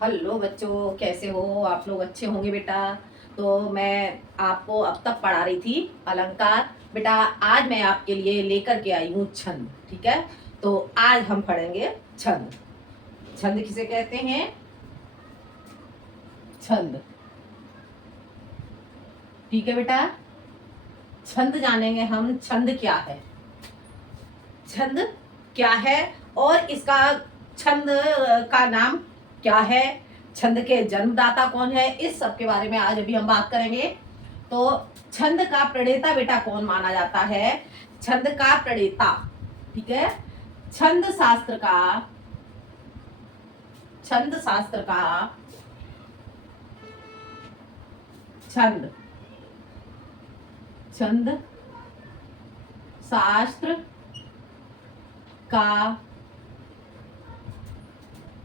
Hello बच्चों, कैसे हो आप लोग? अच्छे होंगे बेटा। तो मैं आपको अब तक पढ़ा रही थी अलंकार। बेटा आज मैं आपके लिए लेकर के आई हूँ छंद। ठीक है, तो आज हम पढ़ेंगे छंद। छंद किसे कहते हैं? छंद। ठीक है बेटा, छंद जानेंगे हम। छंद क्या है? छंद क्या है और इसका छंद का नाम क्या है? छंद के जन्मदाता कौन है? इस सब के बारे में आज अभी हम बात करेंगे। तो छंद का प्रणेता बेटा कौन माना जाता है? छंद का प्रणेता, ठीक है, छंद शास्त्र का, छंद शास्त्र का, छंद, छंद शास्त्र का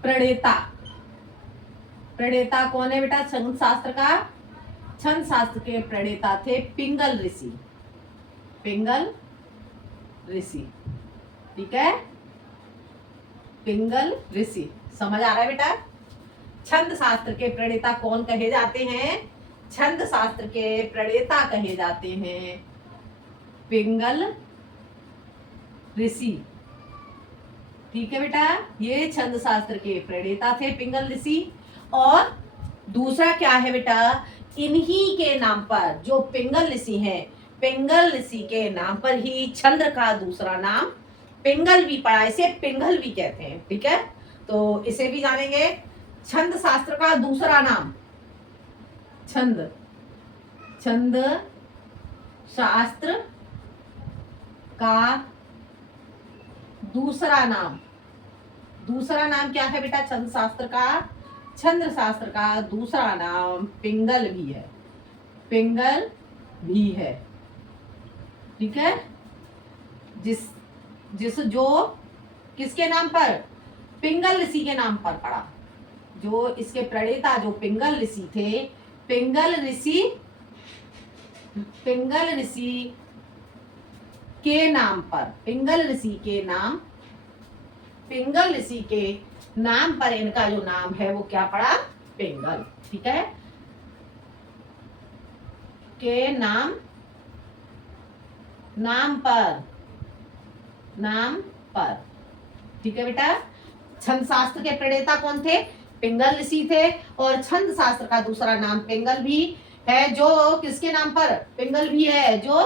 प्रणेता, प्रणेता कौन है बेटा छंद शास्त्र का? छंद शास्त्र के प्रणेता थे पिंगल ऋषि। पिंगल ऋषि, ठीक है, पिंगल ऋषि। समझ आ रहा है बेटा? छंद शास्त्र के प्रणेता कौन कहे जाते हैं? छंद शास्त्र के प्रणेता कहे जाते हैं पिंगल ऋषि। ठीक है बेटा, ये छंद शास्त्र के प्रणेता थे पिंगल ऋषि। और दूसरा क्या है बेटा? इन्हीं के नाम पर, जो पिंगल ऋषि हैं, पिंगल ऋषि के नाम पर ही छंद का दूसरा नाम पिंगल भी पड़ा, इसे पिंगल भी कहते हैं। ठीक है, तो इसे भी जानेंगे। छंद शास्त्र का दूसरा नाम, छंद, छंद शास्त्र का दूसरा नाम, दूसरा नाम क्या है बेटा छंद शास्त्र का? छंद शास्त्र का दूसरा नाम पिंगल भी है, पिंगल भी है। ठीक है, जिस जिस जो किसके नाम पर? पिंगल ऋषि के नाम पर पड़ा। जो इसके प्रणेता जो पिंगल ऋषि थे, पिंगल ऋषि, पिंगल ऋषि के नाम पर, पिंगल ऋषि के नाम, पिंगल ऋषि के नाम पर इनका जो नाम है वो क्या पड़ा? पिंगल। ठीक है, के नाम, नाम पर, नाम पर। ठीक है बेटा, छंद शास्त्र के प्रणेता कौन थे? पिंगल ऋषि थे। और छंद शास्त्र का दूसरा नाम पिंगल भी है, जो किसके नाम पर? पिंगल भी है, जो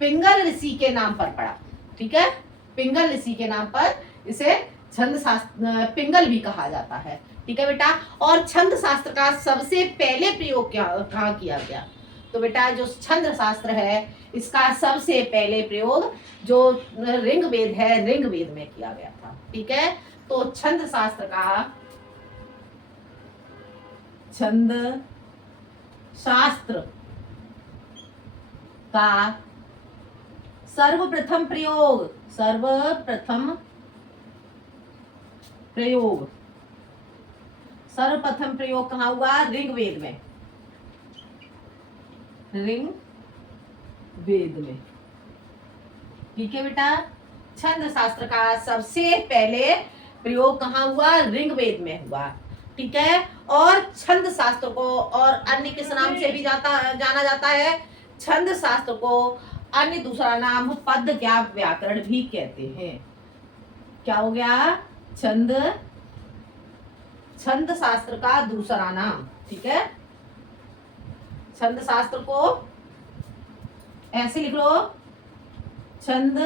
पिंगल ऋषि के नाम पर पड़ा। ठीक है, पिंगल ऋषि के नाम पर इसे छंद शास्त्र पिंगल भी कहा जाता है। ठीक है बेटा, और छंद शास्त्र का सबसे पहले प्रयोग कहाँ किया गया? तो बेटा जो छंद शास्त्र है इसका सबसे पहले प्रयोग जो ऋग्वेद है, ऋग्वेद में किया गया था। ठीक है, तो छंद शास्त्र का, छंद शास्त्र का सर्वप्रथम प्रयोग, सर्वप्रथम प्रयोग, सर्वप्रथम प्रयोग कहाँ हुआ? ऋग्वेद में, ऋग्वेद में। ठीक है बेटा, छंद शास्त्र का सबसे पहले प्रयोग कहाँ हुआ? ऋग्वेद में हुआ। ठीक है, और छंद शास्त्र को और अन्य किस नाम से भी जाना जाता है? छंद शास्त्र को अन्य दूसरा नाम पद ज्ञा व्याकरण भी कहते हैं। क्या हो गया? छंद, छंद शास्त्र का दूसरा नाम। ठीक है, छंद शास्त्र को ऐसे लिख लो, छंद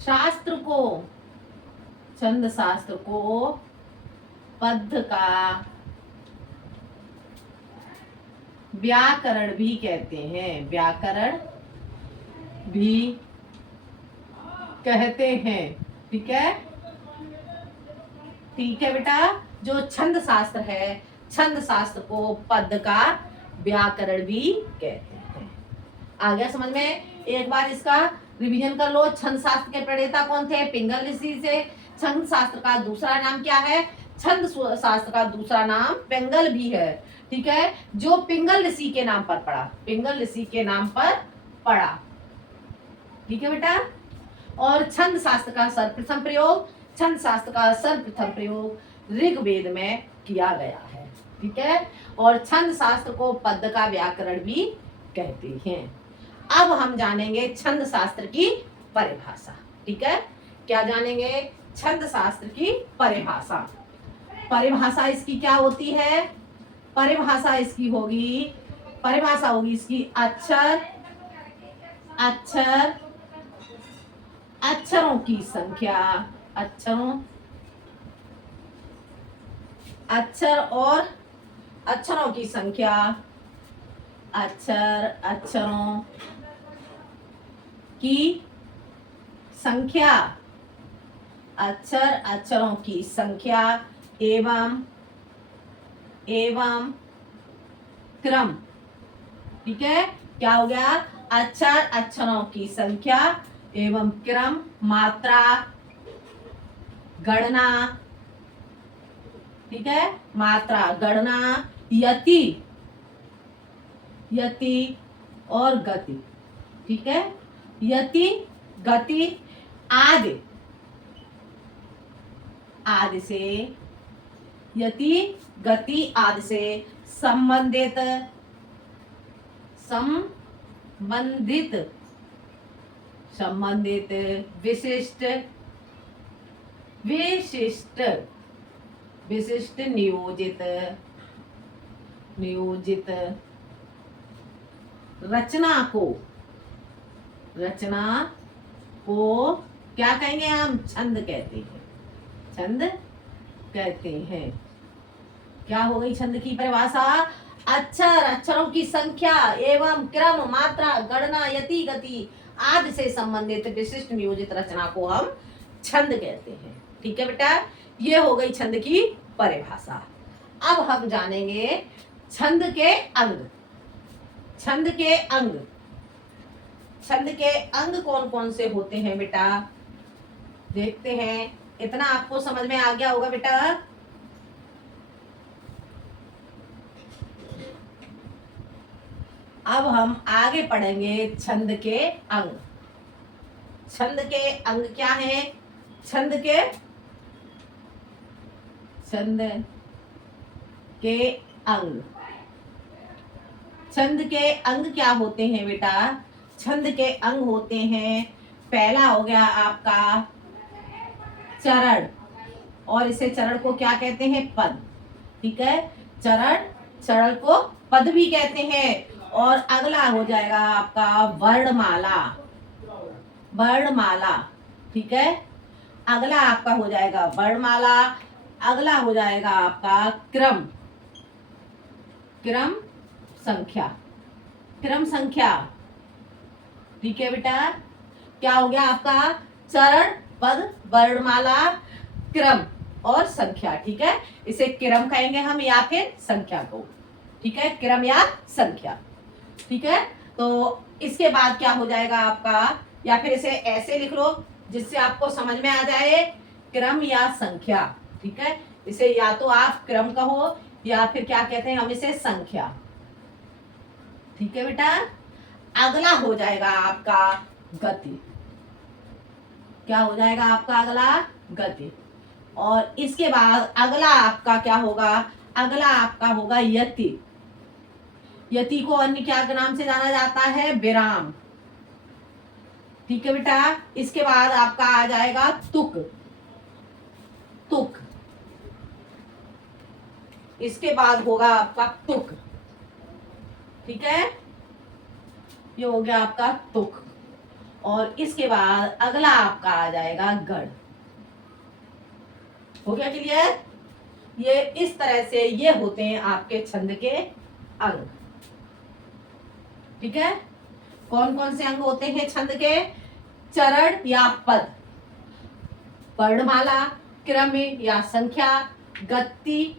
शास्त्र को, छंद शास्त्र को पद का व्याकरण भी कहते हैं, व्याकरण भी कहते हैं। ठीक है, ठीक है बेटा, जो छंद शास्त्र है, छंद शास्त्र को पद का व्याकरण भी कहते हैं। आ गया समझ में? एक बार इसका रिवीजन कर लो। छंद शास्त्र के प्रणेता कौन थे? पिंगल ऋषि से। छंद शास्त्र का दूसरा नाम क्या है? छंद शास्त्र का दूसरा नाम पिंगल भी है। ठीक है, जो पिंगल ऋषि के नाम पर पड़ा, पिंगल ऋषि के नाम पर पड़ा। ठीक है बेटा, और छंद शास्त्र का सर्वप्रथम प्रयोग, छंद शास्त्र का सर्वप्रथम प्रयोग ऋग्वेद में किया गया है। ठीक है, और छंद शास्त्र को पद का व्याकरण भी कहते हैं। अब हम जानेंगे छंद शास्त्र की परिभाषा। ठीक है, क्या जानेंगे? छंद शास्त्र की परिभाषा। परिभाषा इसकी क्या होती है? परिभाषा होगी इसकी अक्षर अक्षर अक्षरों की संख्या, अक्षरों की संख्या, अक्षरों की संख्या, अक्षरों की संख्या एवं क्रम। ठीक है, क्या हो गया? अक्षरों की संख्या एवं क्रम, मात्रा, गणना। ठीक है, मात्रा, गणना, यति और गति। ठीक है, यति, गति, आदि से, यति, गति आदि से संबंधित विशिष्ट नियोजित रचना को क्या कहेंगे? हम छंद कहते हैं। क्या हो गई छंद की परिभाषा? अक्षरों की संख्या एवं क्रम, मात्रा, गणना, यति, गति आदि से संबंधित विशिष्ट नियोजित रचना को हम छंद कहते हैं। ठीक है बेटा, ये हो गई छंद की परिभाषा। अब हम जानेंगे छंद के अंग। छंद के अंग कौन कौन से होते हैं बेटा? देखते हैं। इतना आपको समझ में आ गया होगा बेटा। अब हम आगे पढ़ेंगे छंद के अंग। छंद के अंग क्या है? छंद के अंग क्या होते हैं बेटा? छंद के अंग होते हैं, पहला हो गया आपका चरण, और इसे चरण को क्या कहते हैं? पद। ठीक है, चरण को पद भी कहते हैं। और अगला हो जाएगा आपका वर्णमाला। ठीक है, अगला आपका हो जाएगा वर्णमाला। अगला हो जाएगा आपका क्रम संख्या। ठीक है बेटा, क्या हो गया आपका? चरण, पद, वर्णमाला, क्रम और संख्या। ठीक है, इसे क्रम कहेंगे हम या फिर संख्या को। ठीक है, क्रम या संख्या। ठीक है, तो इसके बाद क्या हो जाएगा आपका, या फिर इसे ऐसे लिख लो जिससे आपको समझ में आ जाए, क्रम या संख्या। ठीक है, इसे या तो आप क्रम कहो या फिर क्या कहते हैं हम इसे? संख्या। ठीक है बेटा, अगला हो जाएगा आपका गति। क्या हो जाएगा आपका? अगला गति। और इसके बाद अगला आपका क्या होगा? अगला आपका होगा यति। यति को अन्य क्या के नाम से जाना जाता है? विराम। ठीक है बेटा, इसके बाद आपका आ जाएगा तुक। इसके बाद होगा आपका तुक। ठीक है, ये हो गया आपका तुक। और इसके बाद अगला आपका आ जाएगा गढ़। हो गया क्लियर? ये इस तरह से ये होते हैं आपके छंद के अंग। ठीक है, कौन कौन से अंग होते हैं छंद के? चरण या पद, वर्णमाला, क्रम या संख्या, गति,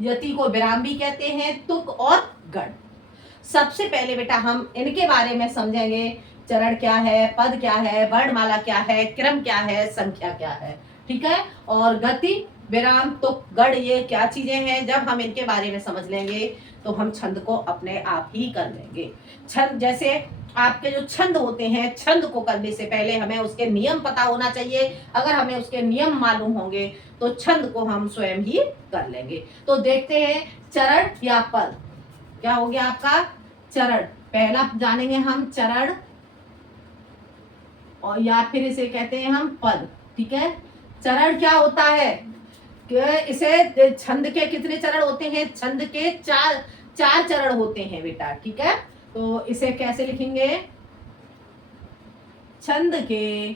यति को विराम भी कहते हैं, तुक और गढ़। सबसे पहले बेटा हम इनके बारे में समझेंगे। चरण क्या है, पद क्या है, वर्णमाला क्या है, क्रम क्या है, संख्या क्या है। ठीक है, और गति, विराम, तुक, गढ़ ये क्या चीजें हैं? जब हम इनके बारे में समझ लेंगे तो हम छंद को अपने आप ही कर लेंगे। छंद जैसे आपके जो छंद होते हैं, छंद को करने से पहले हमें उसके नियम पता होना चाहिए। अगर हमें उसके नियम मालूम होंगे तो छंद को हम स्वयं ही कर लेंगे। तो देखते हैं चरण या पद। क्या हो गया आपका चरण। पहला जानेंगे हम चरण, और या फिर इसे कहते हैं हम पद। ठीक है, चरण क्या होता है कि इसे छंद के कितने चरण होते हैं, छंद के चार चार चरण होते हैं बेटा। ठीक है, तो इसे कैसे लिखेंगे, छंद के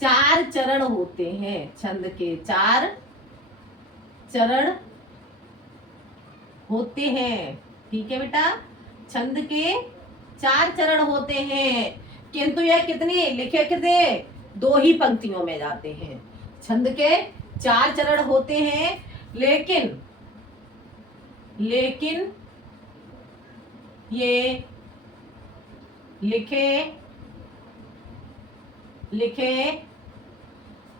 चार चरण होते हैं, छंद के चार चरण होते हैं। ठीक है बेटा, छंद के चार चरण होते हैं, किंतु यह कितने लिखे, कितने दो ही पंक्तियों में जाते हैं। छंद के चार चरण होते हैं, लेकिन ये लिखे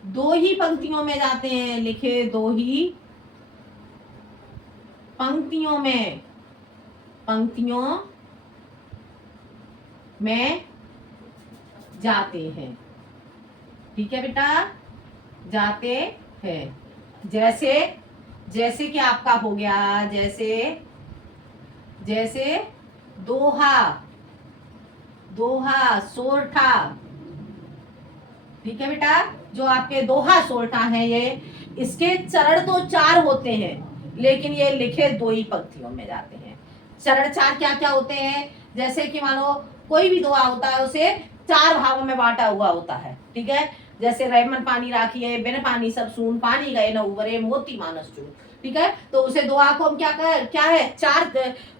दो ही पंक्तियों में जाते हैं, लिखे दो ही पंक्तियों में जाते हैं। ठीक है बेटा, जाते हैं। जैसे कि आपका हो गया, जैसे दोहा सोरठा। ठीक है बेटा, जो आपके दोहा सोरठा है, ये इसके चरण तो चार होते हैं, लेकिन ये लिखे दो ही पंक्तियों में जाते हैं। चरण चार क्या क्या होते हैं, जैसे कि मानो कोई भी दोहा होता है उसे चार भागों में बांटा हुआ होता है। ठीक है, जैसे रेमन पानी राखिए, बिन पानी सब सून, पानी गए न उबरे, मोती मानस चूर। ठीक है, तो उसे दोहा को हम क्या है चार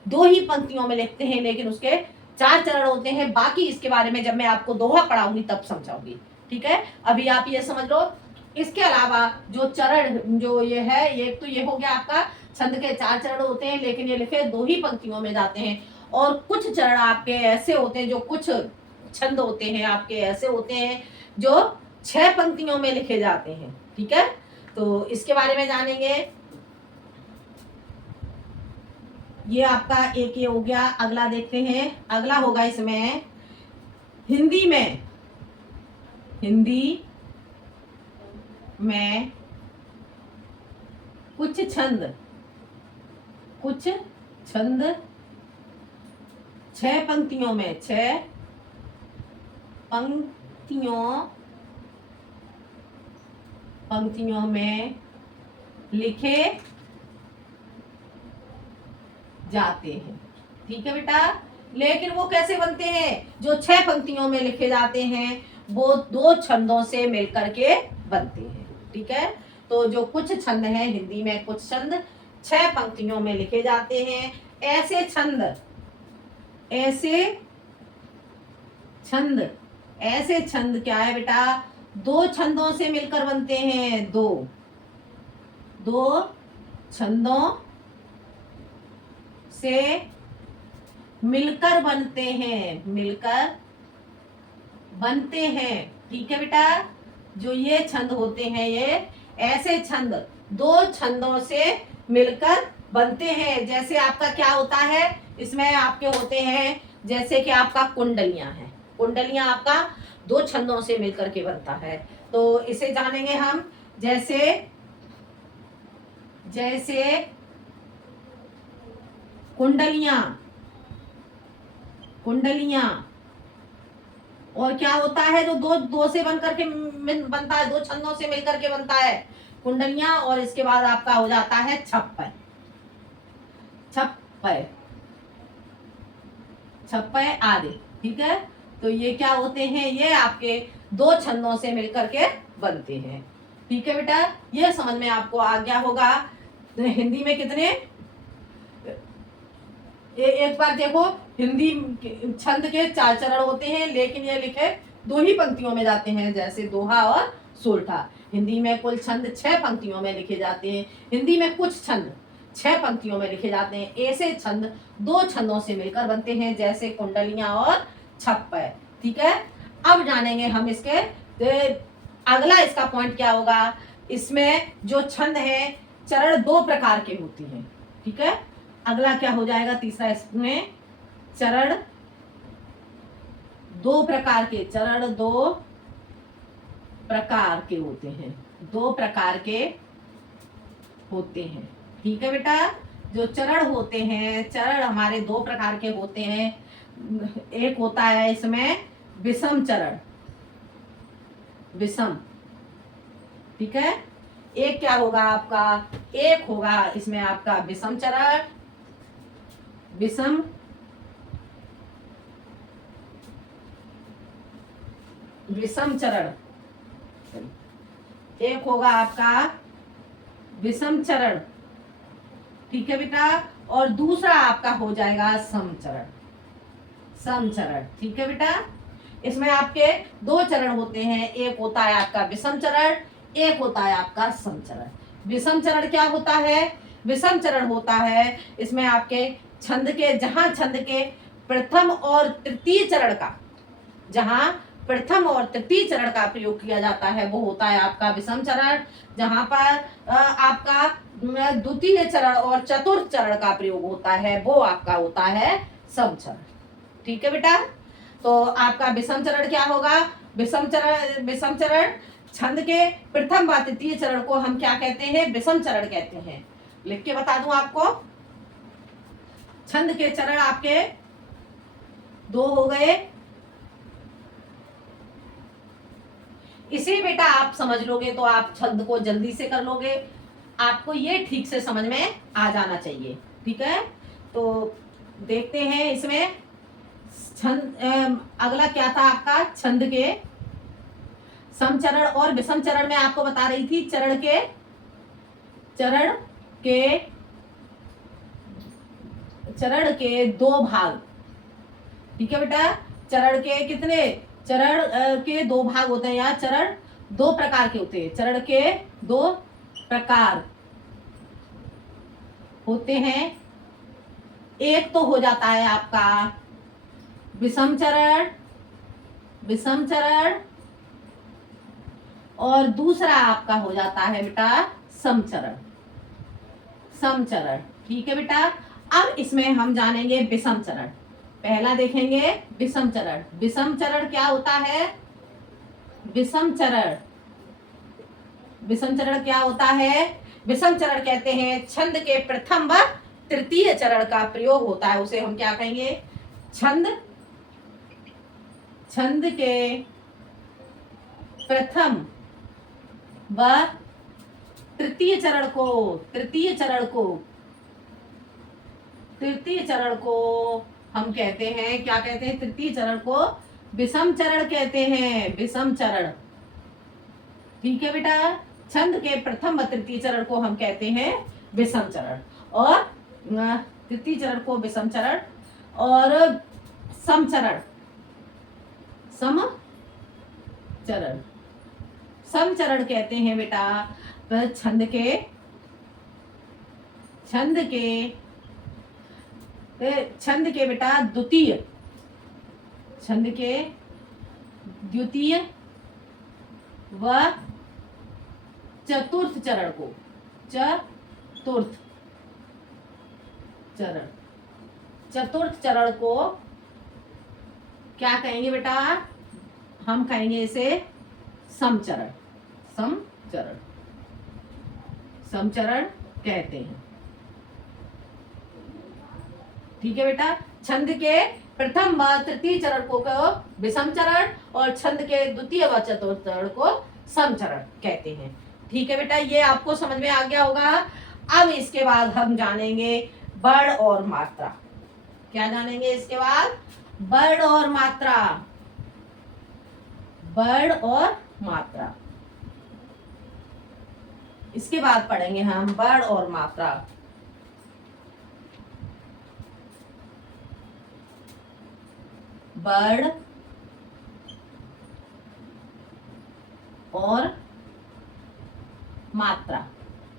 दो ही पंक्तियों में लिखते हैं, लेकिन उसके चार चरण होते हैं। बाकी इसके बारे में जब मैं आपको दोहा पढ़ाऊंगी तब समझाऊंगी। ठीक है, अभी आप ये समझ लो। इसके अलावा जो चरण जो ये है, ये तो ये हो गया आपका छंद के चार चरण होते हैं, लेकिन ये लिखे दो ही पंक्तियों में जाते हैं। और कुछ चरण आपके ऐसे होते हैं, जो कुछ छंद होते हैं आपके ऐसे होते हैं जो 6 पंक्तियों में लिखे जाते हैं। ठीक है, तो इसके बारे में जानेंगे। ये आपका एक ये हो गया। अगला देखते हैं, अगला होगा इसमें हिंदी में कुछ छंद 6 पंक्तियों में, 6 पंक्तियों में लिखे जाते हैं। ठीक है बेटा, लेकिन वो कैसे बनते हैं, जो 6 पंक्तियों में लिखे जाते हैं वो 2 छंदों से मिलकर के बनते हैं। ठीक है, तो जो कुछ छंद हैं, हिंदी में कुछ छंद 6 पंक्तियों में लिखे जाते हैं। ऐसे छंद क्या है बेटा, 2 छंदों से मिलकर बनते हैं। दो छंदों से मिलकर बनते हैं। ठीक है बेटा, जो ये छंद होते हैं, ये ऐसे छंद 2 छंदों से मिलकर बनते हैं। जैसे आपका क्या होता है, इसमें आपके होते हैं, जैसे कि आपका कुंडलियां हैं। कुंडलियां आपका 2 छंदों से मिलकर के बनता है। तो इसे जानेंगे हम। जैसे कुंडलियां और क्या होता है, जो दो से बनकर के बनता है, 2 छंदों से मिलकर के बनता है कुंडलियां। और इसके बाद आपका हो जाता है छप्पय आदि। ठीक है, तो ये क्या होते हैं, ये आपके 2 छंदों से मिलकर के बनते हैं। ठीक है बेटा, ये समझ में आपको आ गया होगा। हिंदी में कितने, एक बार देखो, हिंदी छंद के 4 चरण होते हैं, लेकिन ये लिखे 2 ही पंक्तियों में जाते हैं, जैसे दोहा और सोरठा। हिंदी में कुल छंद 6 पंक्तियों में लिखे जाते हैं। हिंदी में कुछ छंद 6 पंक्तियों में लिखे जाते हैं। ऐसे छंद 2 छंदों से मिलकर बनते हैं, जैसे कुंडलियां और छप्पय। ठीक है, अब जानेंगे हम इसके अगला इसका पॉइंट क्या होगा। इसमें जो छंद है चरण दो प्रकार के होती हैं। ठीक है, अगला क्या हो जाएगा तीसरा इसमें, चरण दो प्रकार के, चरण दो प्रकार के होते हैं, दो प्रकार के होते हैं। ठीक है बेटा, जो चरण होते हैं, चरण हमारे दो प्रकार के होते हैं। एक होता है इसमें विषम चरण, विषम। ठीक है, एक क्या होगा आपका, एक होगा इसमें आपका विषम चरण, विषम विषम चरण, एक होगा आपका विषम चरण। ठीक है बेटा, और दूसरा आपका हो जाएगा समचरण, समचरण। ठीक है बेटा, इसमें आपके दो चरण होते हैं, एक होता है आपका विषम चरण, एक होता है आपका समचरण। विषम चरण क्या होता है, विषम चरण होता है इसमें आपके छंद के, जहां छंद के प्रथम और तृतीय चरण का, जहां प्रथम और तृतीय चरण का प्रयोग किया जाता है वो होता है आपका विषम चरण। जहां पर आपका द्वितीय चरण और चतुर्थ चरण का प्रयोग होता है वो आपका होता है समचरण। ठीक है बेटा, तो आपका विषम चरण क्या होगा, विषम चरण छंद के प्रथम व तृतीय चरण को हम क्या कहते हैं, विषम चरण कहते हैं। लिख के बता दूं आपको, छंद के चरण आपके दो हो गए। इसे बेटा आप समझ लोगे तो आप छंद को जल्दी से कर लोगे, आपको ये ठीक से समझ में आ जाना चाहिए। ठीक है, तो देखते हैं इसमें छंद, अगला क्या था आपका, छंद के समचरण और विषम चरण में आपको बता रही थी चरण के दो भाग। ठीक है बेटा, चरण के कितने, चरण के दो भाग होते हैं, या चरण दो प्रकार के होते हैं, चरण के दो प्रकार होते हैं। एक तो हो जाता है आपका विषम चरण, विषम चरण, और दूसरा आपका हो जाता है बेटा समचरण, समचरण। ठीक है बेटा, अब इसमें हम जानेंगे विषम चरण। पहला देखेंगे विषम चरण। विषम चरण क्या होता है, विषम चरण, विषम चरण क्या होता है, विषम चरण कहते हैं छंद के प्रथम व तृतीय चरण का प्रयोग होता है, उसे हम क्या कहेंगे, छंद के प्रथम व तृतीय चरण को हम कहते हैं, क्या कहते हैं, तृतीय चरण को विषम चरण कहते हैं, विषम चरण। ठीक है बेटा, छंद के प्रथम व तृतीय चरण को हम कहते हैं विषम चरण, और तृतीय चरण को विषम चरण, और समचरण, समचरण, समचरण कहते हैं बेटा छंद के बेटा द्वितीय, छंद के द्वितीय व चतुर्थ चरण को, चतुर्थ चरण को क्या कहेंगे बेटा, हम कहेंगे इसे समचरण, समचरण, समचरण कहते हैं। ठीक है बेटा, छंद के प्रथम व तृतीय चरण को विषम चरण, और छंद के द्वितीय व चतुर्थ चरण को समचरण कहते हैं। ठीक है बेटा, ये आपको समझ में आ गया होगा। अब इसके बाद हम जानेंगे वर्ण और मात्रा। क्या जानेंगे इसके बाद, वर्ण और मात्रा, वर्ण और मात्रा। इसके बाद पढ़ेंगे हम वर्ण और मात्रा। वर्ण और मात्रा।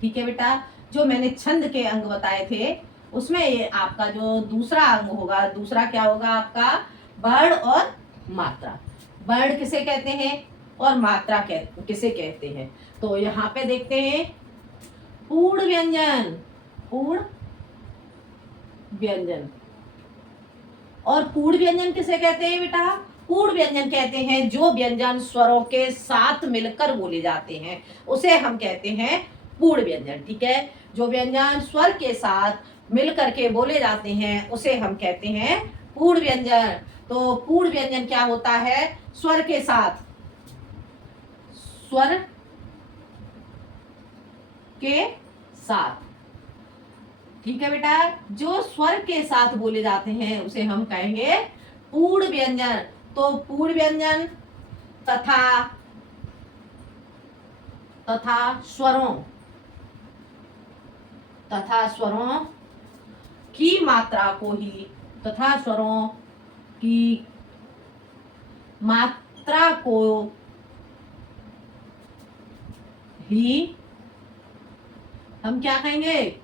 ठीक है बेटा, जो मैंने छंद के अंग बताए थे उसमें ये आपका जो दूसरा अंग होगा, दूसरा क्या होगा आपका, वर्ण और मात्रा। वर्ण किसे कहते हैं और मात्रा किसे कहते हैं, तो यहाँ पे देखते हैं पूर्ण व्यंजन, पूर्ण व्यंजन। और पूर्ण व्यंजन किसे कहते हैं बेटा? पूर्ण व्यंजन कहते हैं जो व्यंजन स्वरों के साथ मिलकर बोले जाते हैं, उसे हम कहते हैं पूर्ण व्यंजन। ठीक है, जो व्यंजन स्वर के साथ मिलकर के बोले जाते हैं उसे हम कहते हैं पूर्ण व्यंजन। तो पूर्ण व्यंजन क्या होता है? स्वर के साथ, स्वर के साथ। ठीक है बेटा, जो स्वर के साथ बोले जाते हैं उसे हम कहेंगे पूर्ण व्यंजन। तो पूर्ण व्यंजन तथा तथा स्वरों तथा स्वरों की मात्रा को ही तथा स्वरों की मात्रा को ही हम क्या कहेंगे?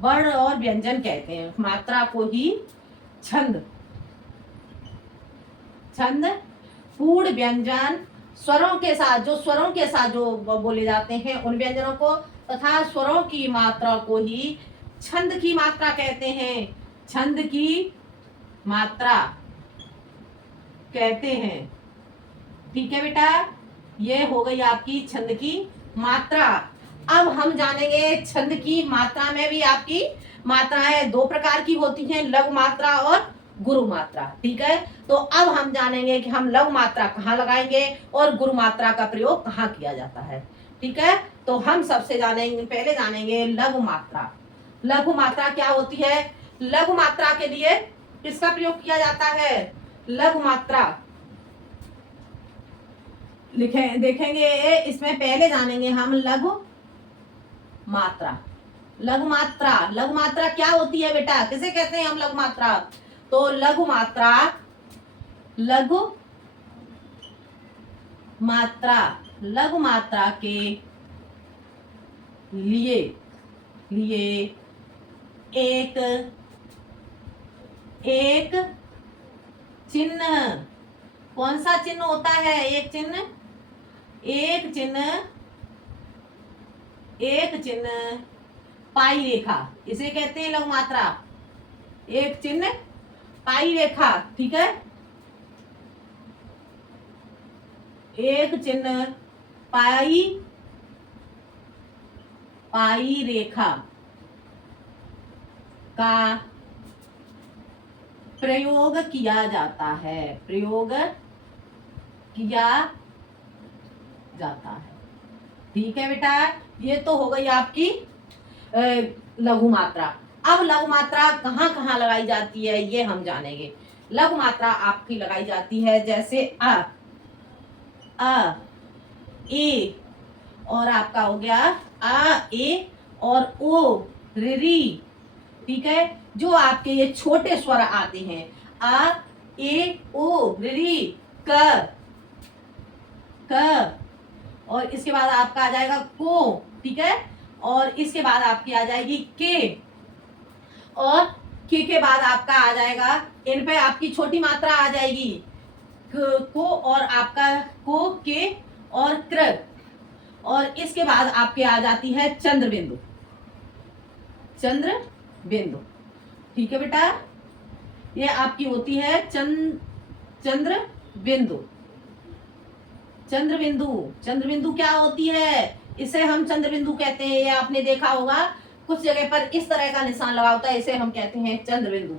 वर्ण और व्यंजन कहते हैं। मात्रा को ही छंद, छंद। पूर्ण व्यंजन स्वरों के साथ, जो स्वरों के साथ जो बोले जाते हैं उन व्यंजनों को, तथा स्वरों की मात्रा को ही छंद की मात्रा कहते हैं। छंद की मात्रा कहते हैं। ठीक है बेटा, ये हो गई आपकी छंद की मात्रा। अब हम जानेंगे छंद की मात्रा में भी आपकी मात्राएं दो प्रकार की होती हैं, लघु मात्रा और गुरु मात्रा। ठीक है, तो अब हम जानेंगे कि हम लघु मात्रा कहाँ लगाएंगे और गुरु मात्रा का प्रयोग कहाँ किया जाता है। ठीक है, तो हम सबसे जानेंगे, पहले जानेंगे लघु मात्रा। लघु मात्रा क्या होती है? लघु मात्रा के लिए किसका प्रयोग किया जाता है? लघु मात्रा देखेंगे इसमें। पहले जानेंगे हम लघु मात्रा। लघु मात्रा, लघु मात्रा क्या होती है बेटा? किसे कहते हैं हम लघु मात्रा? तो लघु मात्रा, लघु मात्रा, लघु मात्रा के लिए एक एक चिन्ह। कौन सा चिन्ह होता है? एक चिन्ह, एक चिन्ह, एक चिन्ह पाई रेखा, इसे कहते हैं लघु मात्रा। एक चिन्ह पाई रेखा। ठीक है, एक चिन्ह पाई पाई रेखा का प्रयोग किया जाता है, प्रयोग किया जाता है। ठीक है बेटा, ये तो हो गई आपकी लघु मात्रा। अब लघु मात्रा कहाँ कहाँ लगाई जाती है ये हम जानेंगे। लघु मात्रा आपकी लगाई जाती है जैसे अ, ए, और आपका हो गया आ, ए और ओ, री। ठीक है, जो आपके ये छोटे स्वर आते हैं, आ, ए, ओ, री, क, और इसके बाद आपका आ जाएगा को। ठीक है, और इसके बाद आपकी आ जाएगी के, और के बाद आपका आ जाएगा, इन पे आपकी छोटी मात्रा आ जाएगी को, और आपका को, के और क्र, और इसके बाद आपके आ जाती है चंद्र बिंदु, चंद्र बिंदु। ठीक है बेटा, ये आपकी होती है चंद्र बिंदु। चंद्र बिंदु, चंद्र बिंदु क्या होती है? इसे हम चंद्र बिंदु कहते हैं। ये आपने देखा होगा कुछ जगह पर इस तरह का निशान लगा होता है, इसे हम कहते हैं चंद्र बिंदु।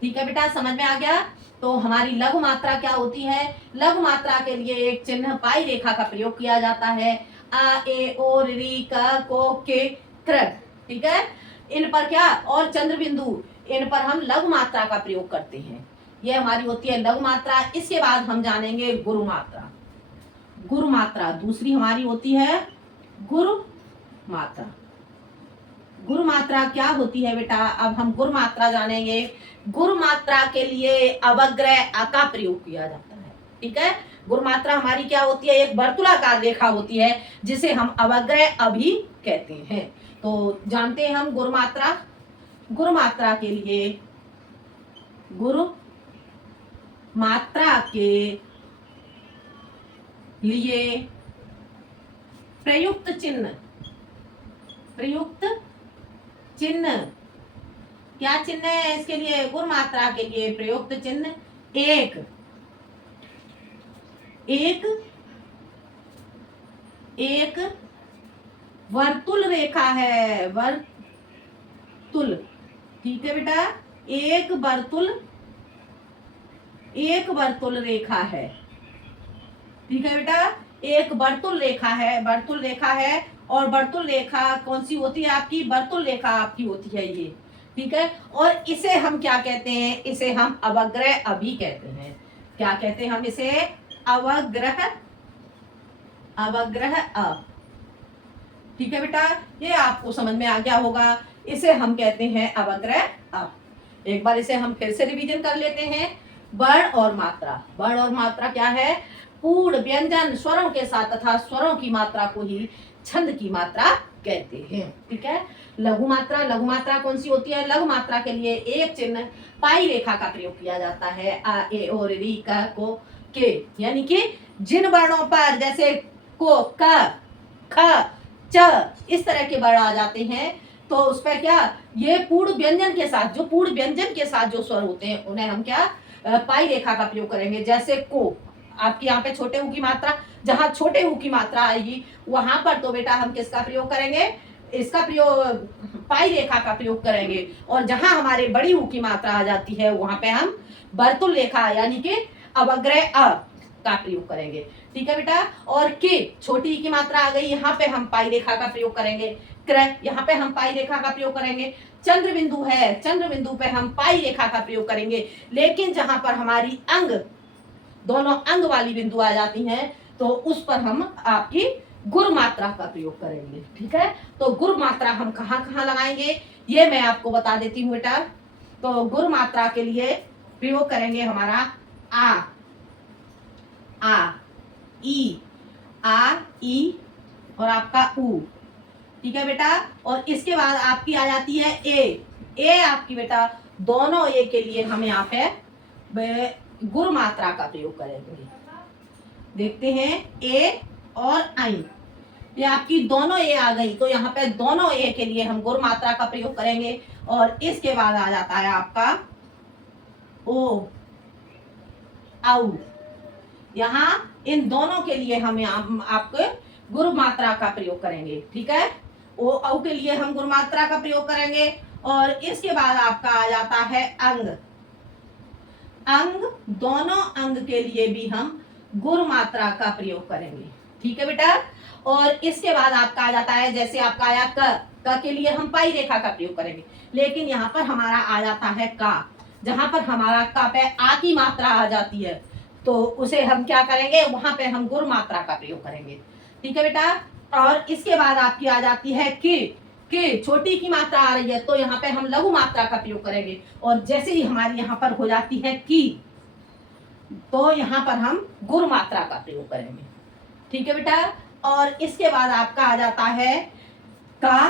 ठीक है बेटा, समझ में आ गया? तो हमारी लघु मात्रा क्या होती है? लघु मात्रा के लिए एक चिन्ह पाई रेखा का प्रयोग किया जाता है। आ, ए, ओ, री, क, को, के, क्र। ठीक है, इन पर क्या, और चंद्र बिंदु, इन पर हम लघु मात्रा का प्रयोग करते हैं। ये हमारी होती है लघु मात्रा। इसके बाद हम जानेंगे गुरु मात्रा। गुरु मात्रा दूसरी हमारी होती है गुरु मात्रा। गुरु मात्रा क्या होती है बेटा? अब हम गुरु मात्रा जानेंगे। गुरु मात्रा के लिए अवग्रह अ का प्रयोग किया जाता है। ठीक है, गुरु मात्रा हमारी क्या होती है? एक वर्तुलाकार रेखा होती है जिसे हम अवग्रह अ भी कहते हैं। तो जानते हैं हम गुरु मात्रा। गुरु मात्रा के लिए, गुरु मात्रा के लिए प्रयुक्त चिन्ह, प्रयुक्त चिन्ह, क्या चिन्ह है इसके लिए? गुण मात्रा के लिए प्रयुक्त चिन्ह एक, एक एक वर्तुल रेखा है, वर्तुल, ठीक है बेटा, एक वर्तुल, एक वर्तुल रेखा है, ठीक है बेटा, एक वर्तुल रेखा है, वर्तुल रेखा है। और वर्तुल रेखा कौन सी होती है आपकी? वर्तुल रेखा आपकी होती है ये, ठीक है। और इसे हम क्या कहते हैं? इसे हम अवग्रह अभी कहते हैं। क्या कहते हैं हम इसे? अवग्रह, अवग्रह अ, ठीक है बेटा, ये आपको समझ में आ गया होगा। इसे हम कहते हैं अवग्रह अ। एक बार इसे हम फिर से रिवीजन कर लेते हैं। वर्ण और मात्रा, वर्ण और मात्रा क्या है? पूर्ण व्यंजन स्वरों के साथ तथा स्वरों की मात्रा को ही छंद की मात्रा कहते हैं, ठीक है। लघु मात्रा, लघु मात्रा कौन सी होती है? लघु मात्रा के लिए एक चिन्ह पाई रेखा का प्रयोग किया जाता है, आ ए और री का को के, यानी कि जिन वर्णों पर जैसे को, क, ख, च इस तरह के वर्ण आ जाते हैं तो उस पर क्या, ये पूर्ण व्यंजन के साथ, जो पूर्ण व्यंजन के साथ जो स्वर होते हैं उन्हें हम क्या, पाई रेखा का प्रयोग करेंगे। जैसे को, आपके यहाँ पे छोटे ऊ की मात्रा, जहां छोटे ऊ की मात्रा आएगी वहां पर तो बेटा हम किसका प्रयोग करेंगे? इसका प्रयोग, पाई रेखा का प्रयोग करेंगे। और जहां हमारे बड़ी ऊ की मात्रा आ जाती है वहां पे हम वर्तुल रेखा यानी कि अवग्रह अ का प्रयोग करेंगे, ठीक है बेटा। और के, छोटी ई की मात्रा आ गई, यहाँ पे हम पाई रेखा का प्रयोग करेंगे। क्र, यहाँ पे हम पाई रेखा का प्रयोग करेंगे। चंद्र बिंदु है, चंद्र बिंदु पे हम पाई रेखा का प्रयोग करेंगे। लेकिन जहां पर हमारी अंग, दोनों अंग वाली बिंदु आ जाती हैं तो उस पर हम आपकी गुर मात्रा का प्रयोग करेंगे, ठीक है। तो गुर मात्रा हम कहाँ कहाँ लगाएंगे ये मैं आपको बता देती हूँ बेटा। तो गुर मात्रा के लिए प्रयोग करेंगे हमारा आ, ई, और आपका ऊ, ठीक है बेटा। और इसके बाद आपकी आ जाती है ए आपकी बेटा, दोनों ए के लिए हम यहाँ पे गुर मात्रा का प्रयोग करेंगे। देखते हैं ए और आई, ये आपकी दोनों ए आ गई तो यहाँ पे दोनों ए के लिए हम गुर मात्रा का प्रयोग करेंगे। और इसके बाद आ जाता है आपका ओ, आउ, यहाँ इन दोनों के लिए हम आपके गुरु मात्रा का प्रयोग करेंगे, ठीक है। ओ औ के लिए हम गुरु मात्रा का प्रयोग करेंगे। और इसके बाद आपका आ जाता है अंग, अंग, दोनों अंग के लिए भी हम गुरु मात्रा का प्रयोग करेंगे, ठीक है बेटा। और इसके बाद आपका आ जाता है, जैसे आपका आया क के लिए हम पाई रेखा का प्रयोग करेंगे। लेकिन यहाँ पर हमारा आ जाता है का, जहां पर हमारा का पे आ की मात्रा आ जाती है तो उसे हम क्या करेंगे, वहां पे हम गुरु मात्रा का प्रयोग करेंगे, ठीक है बेटा। और इसके बाद आपकी आ जाती है के, छोटी की मात्रा आ रही है तो यहाँ पे हम लघु मात्रा का प्रयोग करेंगे। और जैसे ही हमारी यहाँ पर हो जाती है की तो यहाँ पर हम गुरु मात्रा का प्रयोग करेंगे, ठीक है बेटा। और इसके बाद आपका आ जाता है का,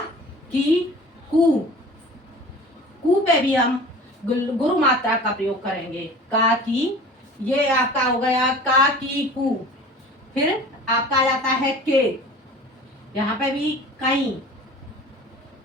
की, कू पे भी हम गुरु मात्रा का प्रयोग करेंगे। का, की, ये आपका हो गया का, की, कू। फिर आपका आ जाता है के, यहाँ पे भी कई,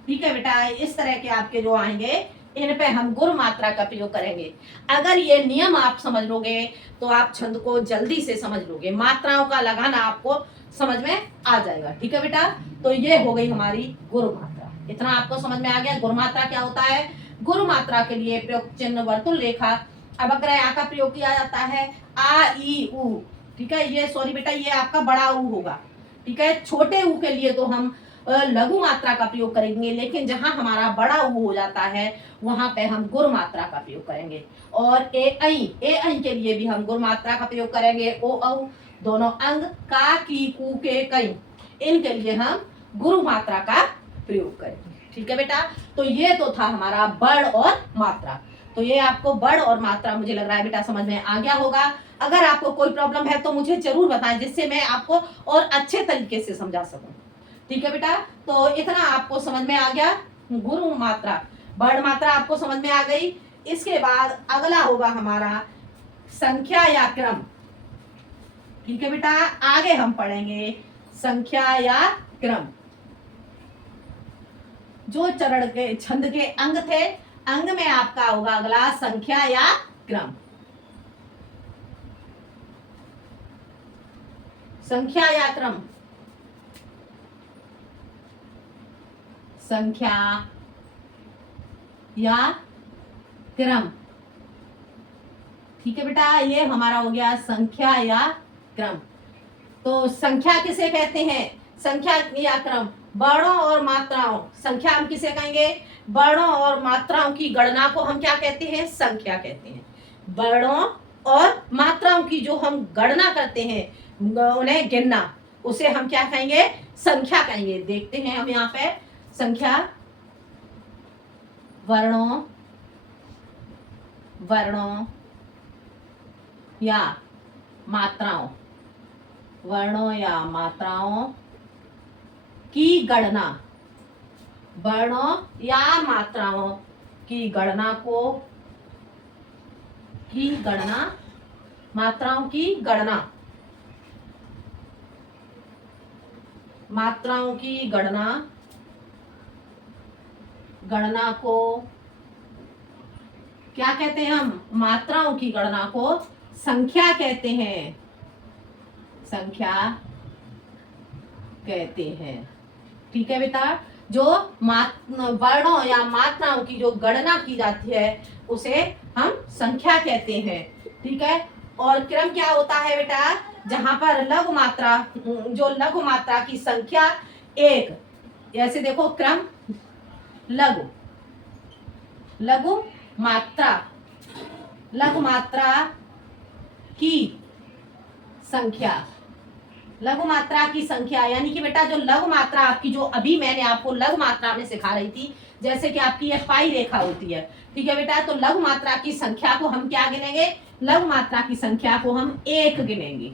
ठीक है बेटा। इस तरह के आपके जो आएंगे इन पे हम गुरु मात्रा का प्रयोग करेंगे। अगर ये नियम आप समझ लोगे तो आप छंद को जल्दी से समझ लोगे, मात्राओं का लगाना आपको समझ में आ जाएगा, ठीक है बेटा। तो ये हो गई हमारी गुरु मात्रा, इतना आपको समझ में आ गया। गुरु मात्रा क्या होता है? गुरु मात्रा के लिए प्रयुक्त चिन्ह वर्तुल रेखा अवग्रह आ का प्रयोग किया जाता है। आ, ई, उ, ठीक है। ये सॉरी बेटा, ये आपका बड़ा ऊ होगा, ठीक है। छोटे ऊ के लिए तो हम लघु मात्रा का प्रयोग करेंगे, लेकिन जहां हमारा बड़ा ऊ हो जाता है वहां पे हम गुरु मात्रा का प्रयोग करेंगे। और ए ऐ के लिए भी हम गुरु मात्रा का प्रयोग करेंगे। ओ औ, दोनों अंग, का, की, कू, के, कई, इनके लिए हम गुरु मात्रा का प्रयोग करेंगे, ठीक है बेटा। तो ये तो था हमारा वर्ण और मात्रा। तो ये आपको वर्ण और मात्रा मुझे लग रहा है बेटा समझ में आ गया होगा। अगर आपको कोई प्रॉब्लम है तो मुझे जरूर बताएं, जिससे मैं आपको और अच्छे तरीके से समझा सकूं, ठीक है बेटा। तो इतना आपको समझ में आ गया, गुरु मात्रा, वर्ण मात्रा आपको समझ में आ गई। इसके बाद अगला होगा हमारा संख्या या क्रम, ठीक है बेटा। आगे हम पढ़ेंगे संख्या या क्रम। जो चरण के छंद के अंग थे, अंग में आपका होगा अगला संख्या या क्रम। संख्या या क्रम, संख्या या क्रम। ठीक है बेटा, ये हमारा हो गया संख्या या क्रम। तो संख्या किसे कहते हैं? संख्या या क्रम वर्णों और मात्राओं, संख्या हम किसे कहेंगे? वर्णों और मात्राओं की गणना को हम क्या कहते हैं? संख्या कहते हैं। वर्णों और मात्राओं की जो हम गणना करते हैं, उन्हें गिनना, उसे हम क्या कहेंगे? संख्या कहेंगे। देखते हैं हम यहाँ पे संख्या, वर्णों या मात्राओं, वर्णों या मात्राओं की गणना, वर्णों या मात्राओं की गणना मात्राओं की गणना, मात्राओं की गणना को क्या कहते हैं हम? मात्राओं की गणना को संख्या कहते हैं, संख्या कहते हैं। ठीक है बेटा, जो वर्णों या मात्राओं की जो गणना की जाती है उसे हम संख्या कहते हैं। ठीक है, और क्रम क्या होता है बेटा? जहां पर लघु मात्रा, जो लघु मात्रा की संख्या एक, ऐसे देखो क्रम, लघु मात्रा की संख्या, लघु मात्रा की संख्या, यानी कि बेटा जो लघु मात्रा आपकी, जो अभी मैंने आपको लघु मात्रा में सिखा रही थी, जैसे कि आपकी यह पाई रेखा होती है। ठीक है बेटा, तो लघु मात्रा की संख्या को हम क्या गिनेंगे? लघु मात्रा की संख्या को हम एक गिनेंगे।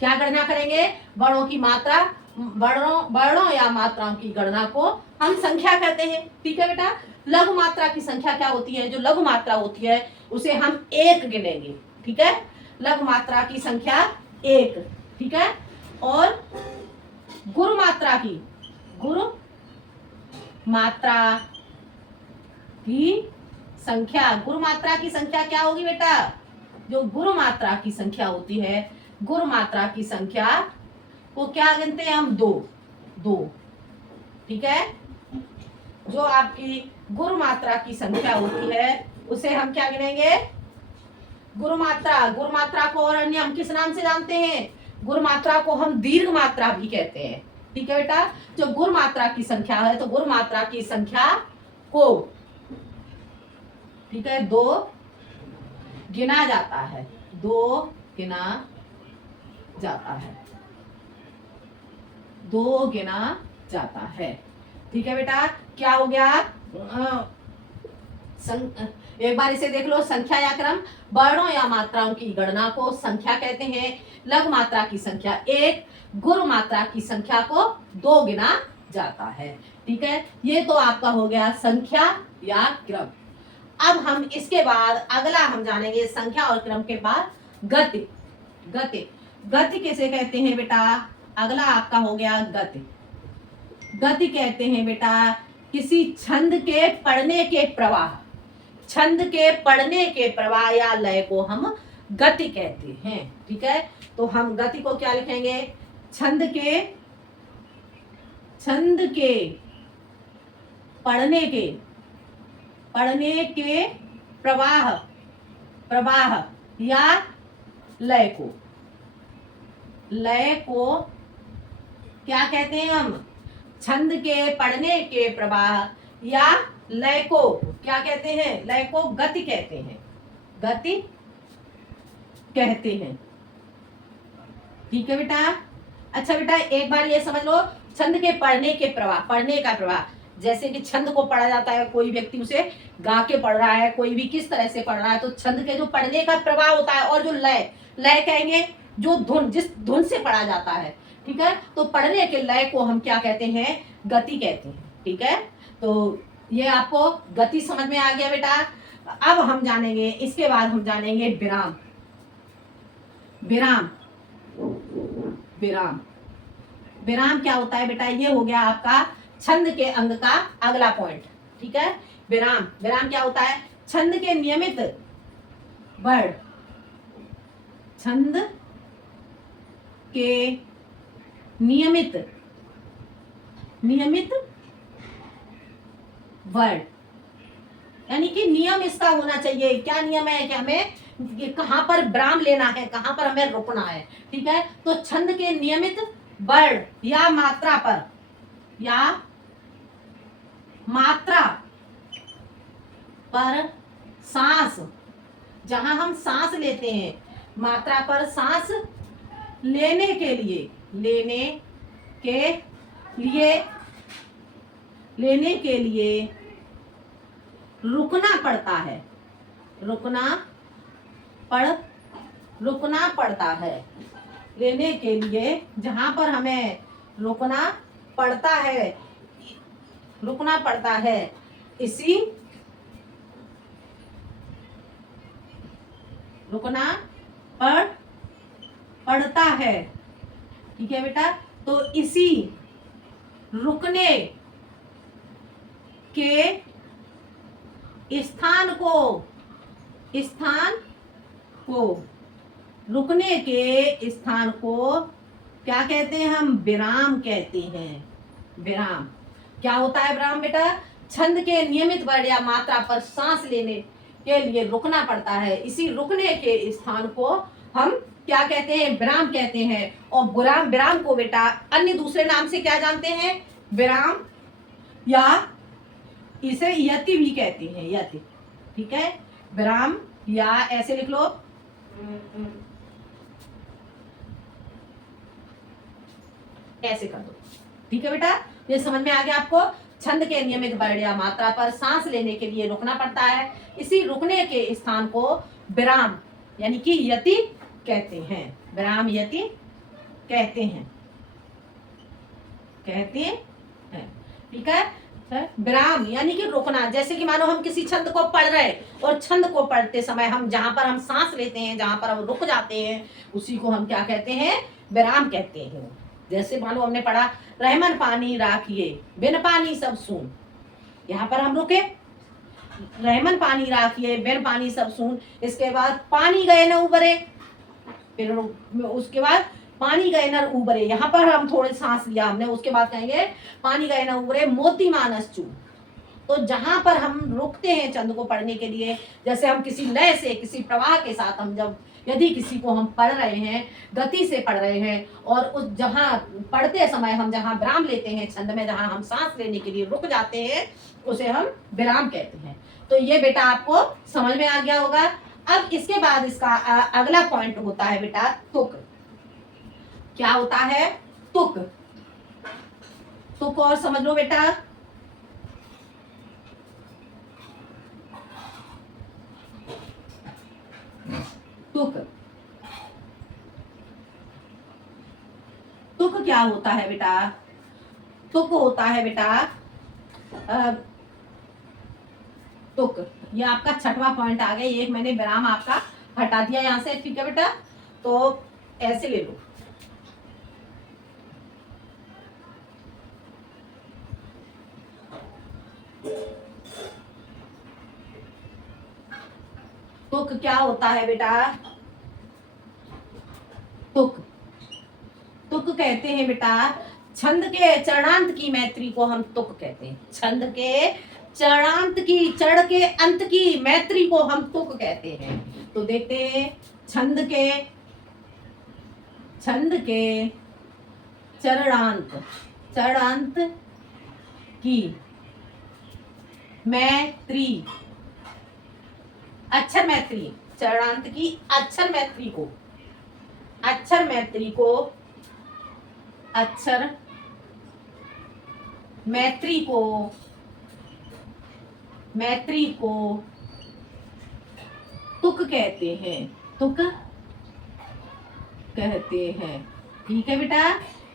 क्या गणना करेंगे? वर्णों की मात्रा, वर्णों या मात्राओं की गणना को हम संख्या कहते हैं। ठीक है बेटा, लघु मात्रा की संख्या क्या होती है? जो लघु मात्रा होती है उसे हम एक गिनेंगे। ठीक है, लघु मात्रा की संख्या एक। ठीक है, और गुरु मात्रा की संख्या, गुरु मात्रा की संख्या क्या होगी बेटा? जो गुरु मात्रा की संख्या होती है, गुरु मात्रा की संख्या को क्या गिनते हैं हम? दो। ठीक है, जो आपकी गुरु मात्रा की संख्या होती है उसे हम क्या गिनेंगे? गुरु मात्रा को और अन्य हम किस नाम से जानते हैं? गुरु मात्रा को हम दीर्घ मात्रा भी कहते हैं। ठीक है बेटा, जो गुरु मात्रा की संख्या है, तो गुरु मात्रा की संख्या को, ठीक है, दो गिना जाता है, दो गिना जाता है। ठीक है बेटा, क्या हो गया? एक बार इसे देख लो, संख्या या क्रम वर्णों या मात्राओं की गणना को संख्या कहते हैं। लघु मात्रा की संख्या एक, गुरु मात्रा की संख्या को दो गिना जाता है। ठीक है, ये तो आपका हो गया संख्या या क्रम। अब हम इसके बाद अगला हम जानेंगे संख्या और क्रम के बाद गति। गति किसे कहते हैं बेटा? अगला आपका हो गया गति। गति कहते हैं बेटा किसी छंद के पढ़ने के प्रवाह, छंद के पढ़ने के प्रवाह या लय को हम गति कहते हैं। ठीक है, तो हम गति को क्या लिखेंगे? छंद के पढ़ने के प्रवाह या लय को क्या कहते हैं हम? छंद के पढ़ने के प्रवाह या लय को क्या कहते हैं? लय को गति कहते हैं, गति कहते हैं। ठीक है बेटा, अच्छा बेटा एक बार ये समझ लो, छंद के पढ़ने के प्रवाह, पढ़ने का प्रवाह, जैसे कि छंद को पढ़ा जाता है, कोई व्यक्ति उसे गा के पढ़ रहा है, कोई भी किस तरह से पढ़ रहा है, तो छंद के जो पढ़ने का प्रवाह होता है, और जो लय कहेंगे जो धुन, जिस धुन से पढ़ा जाता है। ठीक है, तो पढ़ने के लय को हम क्या कहते हैं? गति कहते हैं। ठीक है, तो ये आपको गति समझ में आ गया बेटा। अब हम जानेंगे, इसके बाद हम जानेंगे विराम। विराम क्या होता है बेटा? ये हो गया आपका छंद के अंग का अगला पॉइंट, ठीक है। विराम, विराम क्या होता है? छंद के नियमित वर्ड, छंद के नियमित वर्ड, यानी कि नियम इसका होना चाहिए। क्या नियम है कि हमें कहां पर विराम लेना है, कहां पर हमें रुकना है, ठीक है। तो छंद के नियमित वर्ड या मात्रा पर, या मात्रा पर सांस, जहां हम सांस लेते हैं, मात्रा पर सांस लेने के लिए, लेने के लिए रुकना पड़ता है, रुकना पड़ता है। लेने के लिए जहां पर हमें रुकना पड़ता है, इसी रुकना पड़ता है, ठीक है बेटा। तो इसी रुकने के स्थान को रुकने के स्थान को क्या कहते हैं? हम विराम कहते हैं। विराम क्या होता है? विराम बेटा छंद के नियमित वर्ण या मात्रा पर सांस लेने के लिए रुकना पड़ता है, इसी रुकने के स्थान को हम क्या कहते हैं? विराम कहते हैं। और विराम को बेटा अन्य दूसरे नाम से क्या जानते हैं? विराम, या इसे यति भी कहते हैं, यति, ठीक है। विराम, या ऐसे लिख लो, ऐसे कर दो, ठीक है बेटा। ये समझ में आ गया आपको? छंद के नियमित वर्ण या मात्रा पर सांस लेने के लिए रुकना पड़ता है, इसी रुकने के स्थान को विराम यानी कि यति कहते हैं। विराम, यति कहते हैं, ठीक है। विराम यानी कि रुकना। जैसे कि मानो हम किसी छंद को पढ़ रहे और छंद को पढ़ते समय हम जहां पर हम सांस लेते हैं, जहां पर हम रुक जाते हैं, उसी को हम क्या कहते हैं? विराम कहते हैं। जैसे मानो हमने पढ़ा रहमन पानी राखिए बिन पानी सब सून, यहाँ पर हम रुके, रहमन पानी राखिए बिन पानी सब सून, इसके बाद पानी गए न उबरे, फिर उसके बाद पानी गए न उबरे, यहाँ पर हम थोड़े सांस लिया हमने, उसके बाद कहेंगे पानी गए न उबरे मोती मानस चू। तो जहां पर हम रुकते हैं छंद को पढ़ने के लिए, जैसे हम किसी लय से, किसी प्रवाह के साथ हम जब यदि किसी को हम पढ़ रहे हैं, गति से पढ़ रहे हैं, और उस जहां पढ़ते समय हम जहां विराम लेते हैं छंद में, जहां हम सांस लेने के लिए रुक जाते हैं, उसे हम विराम कहते हैं। तो ये बेटा आपको समझ में आ गया होगा। अब इसके बाद इसका अगला पॉइंट होता है बेटा तुक। क्या होता है? तुक। तुक और समझ लो बेटा। तुक, तुक क्या होता है बेटा? तुक होता है बेटा तुक, ये आपका छठवां पॉइंट आ गया। एक मैंने विराम आपका हटा दिया यहां से, ठीक है बेटा। तो ऐसे ले लो, तुक क्या होता है बेटा? तुक, तुक कहते हैं बेटा छंद के चरणांत की मैत्री को हम तुक कहते हैं। छंद के चरणांत की, चढ़ के अंत की मैत्री को हम तुक कहते हैं। तो देखते हैं छंद के चरणांत की मैत्री, अक्षर मैत्री, चरणांत की अक्षर मैत्री को, अक्षर मैत्री को तुक कहते हैं, तुक कहते हैं, ठीक है बेटा।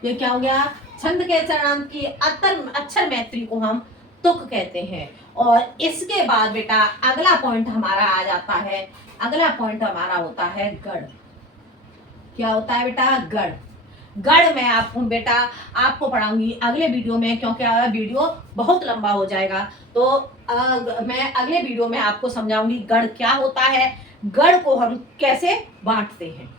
ये क्या हो गया? छंद के चरणांत की अक्षर मैत्री को हम तुक कहते हैं। और इसके बाद बेटा अगला पॉइंट हमारा आ जाता है, अगला पॉइंट हमारा होता है गढ़। क्या होता है बेटा? गढ़। गढ़ मैं आपको बेटा आपको पढ़ाऊंगी अगले वीडियो में, क्योंकि वीडियो बहुत लंबा हो जाएगा। तो मैं अगले वीडियो में आपको समझाऊंगी गढ़ क्या होता है, गढ़ को हम कैसे बांटते हैं।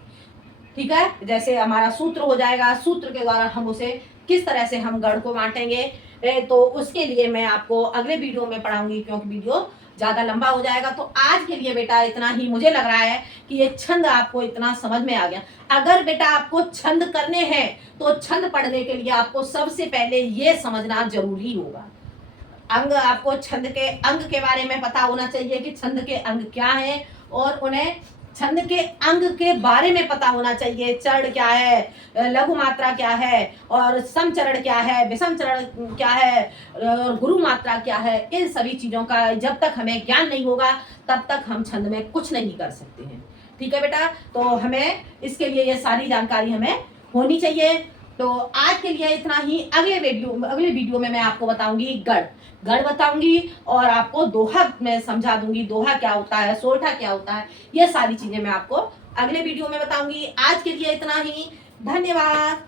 ठीक है, जैसे हमारा सूत्र हो जाएगा, सूत्र के द्वारा हम उसे किस तरह से हम गढ़ को बांटेंगे, तो उसके लिए मैं आपको अगले वीडियो में पढ़ाऊंगी, क्योंकि वीडियो ज्यादा लंबा हो जाएगा। तो आज के लिए बेटा इतना ही। मुझे लग रहा है कि ये छंद आपको इतना समझ में आ गया। अगर बेटा आपको छंद करने हैं तो छंद पढ़ने के लिए आपको सबसे पहले ये समझना जरूरी होगा। अंग, आपको छंद के अंग के बारे में पता होना चाहिए कि छंद के अंग क्या है, और उन्हें छंद के अंग के बारे में पता होना चाहिए। चरण क्या है, लघु मात्रा क्या है, और समचरण क्या है, विषम चरण क्या है, और गुरु मात्रा क्या है। इन सभी चीजों का जब तक हमें ज्ञान नहीं होगा तब तक हम छंद में कुछ नहीं कर सकते हैं। ठीक है बेटा, तो हमें इसके लिए ये सारी जानकारी हमें होनी चाहिए। तो आज के लिए इतना ही। अगले वीडियो में मैं आपको बताऊंगी गढ़ बताऊंगी, और आपको दोहा मैं समझा दूंगी, दोहा क्या होता है, सोरठा क्या होता है, ये सारी चीजें मैं आपको अगले वीडियो में बताऊंगी। आज के लिए इतना ही। धन्यवाद।